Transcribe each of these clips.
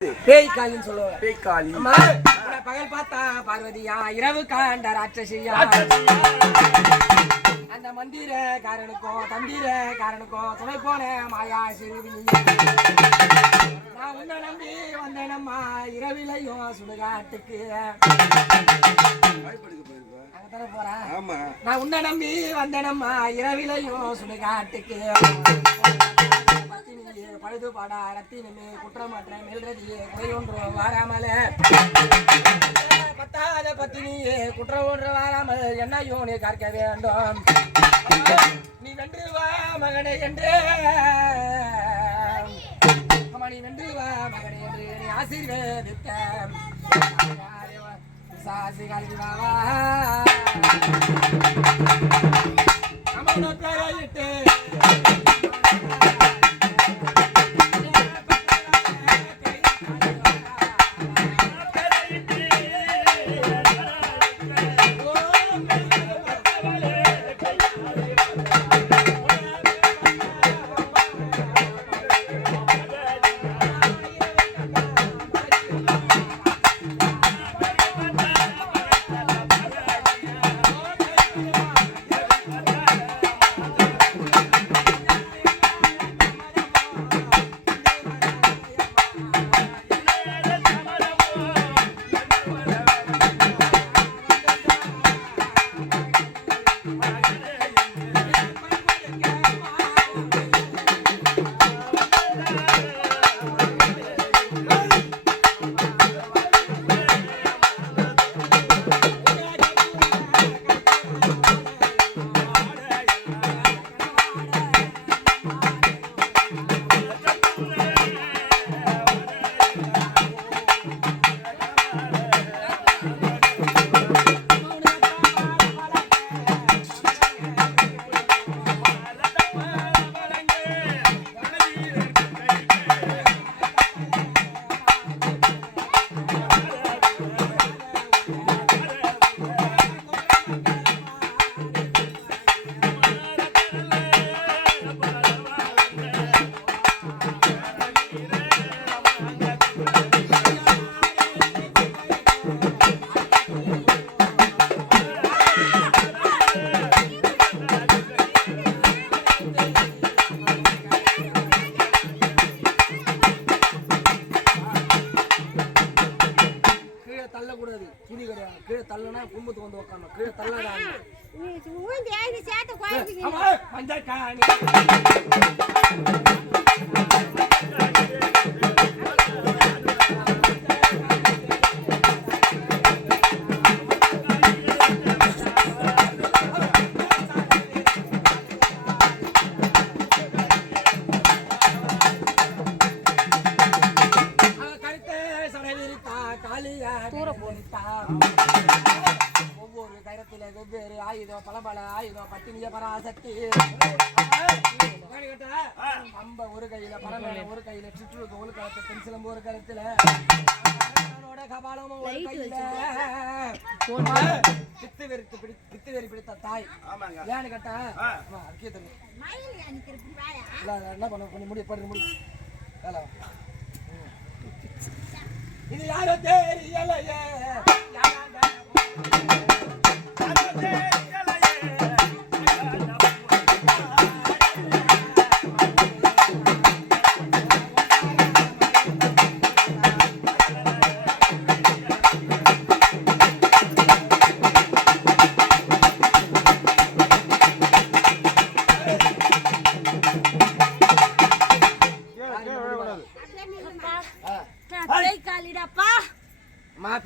பேய் காலின்னு சொல்லுவாங்க. பேய் காலி. பகல் பார்த்தா பார்வதியா, இரவு காண்ட ராட்சசியா. அந்த மந்திர காரனுக்கும் தந்திர காரனுக்கும் துணை போன மாயா சிறுவினியா. நான் உன்னை நம்பி வந்தேனம்மா இரவிலையும் சுடுகாட்டுக்கு. அங்கத்தானே போறேன். நான் உன்னை நம்பி வந்தேனம்மா இரவிலையும் சுடுகாட்டுக்கு. பழுது பாடா ரத்தினமே குற்றமற்ற மெல்றதியே குறையொன்று வாராமல. பத்தாத பத்தினியே குற்றம் ஒன்று வாராமல் என்னையோ நீ கற்க வேண்டும். நீ வென்று வா மகனே என்று, நீ வென்று வா மகனே என்று நீ ஆசீர்வதித்த சாசிகள் வாவா நம்மளோட பேரையிட்டு தள்ளக்கூடாது. துணி கிடையாது. கீழே தள்ளனா கும்பத்து வந்து உட்காரணும். கீழே தள்ளாத மஞ்சள் காணி ஒவ்வொரு கைரத்தில வெவ்வேறு ஆயுதம் பலபல ஆயுதம் பத்தினிய பராசக்தி. அம்ப ஒரு கையில பரமேல ஒரு கையில சுற்றுக்கு ஒரு கருத்து பென்சிலம் ஒரு கருத்துல கபாலமும் ஒரு கையில பித்து வெறி பிடித்த தாய். ஏன்னு கேட்டா என்ன பண்ண கொஞ்சம் முடி படுற முடி. இது யாரோ தெரியலையே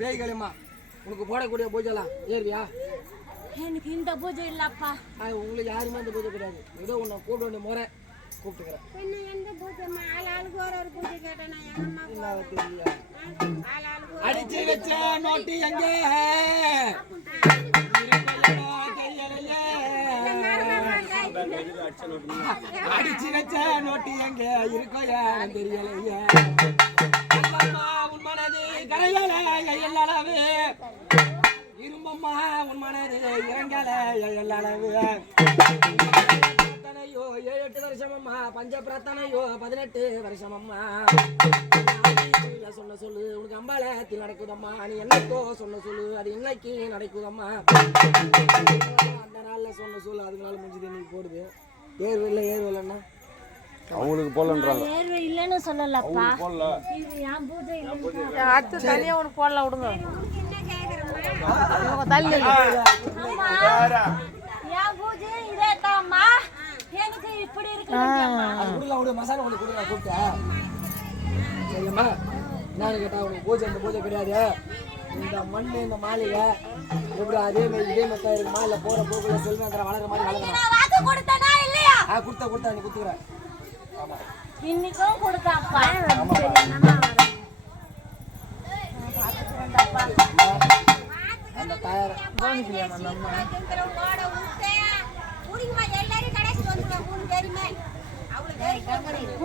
பேய்களிமா. உனக்கு போடக்கூடிய பூஜைலாம் ஏறியா? எனக்கு இந்த பூஜை இல்லப்பா. உங்களுக்கு யாருமே இந்த பூஜை கிடையாது. ஏதோ உன்னை கூப்பிட வேண்டிய முறை கூப்பிட்டுக்கிறேன். அடிச்சு வச்ச நோட்டி எங்க அடிச்சு வச்ச நோட்டி எங்க இருக்கோ தெரியலையே. உன் மனது கரையல எல்லளவு இரும்பம்மா உன் மனது இறங்கல எல்லளவு. பிரார்த்தனையோ 7-8 வருஷமம்மா பஞ்ச பிரார்த்தனையோ 18 வருஷமம்மா. அம்பாலத்தில் நடக்குதம்மா நீ என்னைக்கோ சொன்ன சொல்லு அது இன்னைக்கு நடக்குதம்மா அந்த நாள்ல சொன்ன சொல்லு அதுக்குனால முடிஞ்சது இன்னைக்கு போடுது ஏர்வு இல்லைன்னா அவங்களுக்கு போடலன்றாங்க. வேர்வை இல்லைன்னு சொல்லலப்பா. போடல. இது என் பூஜை இல்லைன்னு அடுத்து தனியா ஒன்று போடலாம் விடுங்க. தள்ளி அம்மா, என் பூஜை இதே தான்மா. எனக்கு இப்படி இருக்குன்னு அது கொடுக்கலாம் விடு மசாலா கொண்டு கொடுங்க கூப்பிட்டேன் சரிம்மா என்னன்னு கேட்டா உனக்கு பூஜை இந்த பூஜை கிடையாது இந்த மண் இந்த மாளிகை எப்படி அதே மாதிரி இதே மெத்தா இருக்குமா இல்லை போகிற போக்குல செல்வேந்திர வளர்ற மாதிரி வளர்க்கலாம் நான் வாக்கு கொடுத்தனா இல்லையா? கொடுத்தா நீ குத்துக்கிறேன் ஆமா இன்னைக்கும் கொடுத்தாப்பா. அந்த தயார்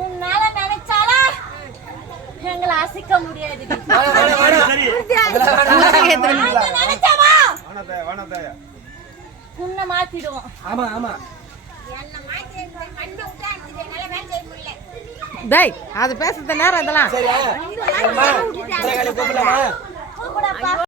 உன்னால நினைச்சாலா எங்களை அசைக்க முடியாது. நினைச்சவா உன்னை மாத்திடுவோம். ஆமா ஆமா டேய் அது பேசுறது நேரம் இதெல்லாம் சரியா கூப்பிடலாமா கூப்பிடப்பா.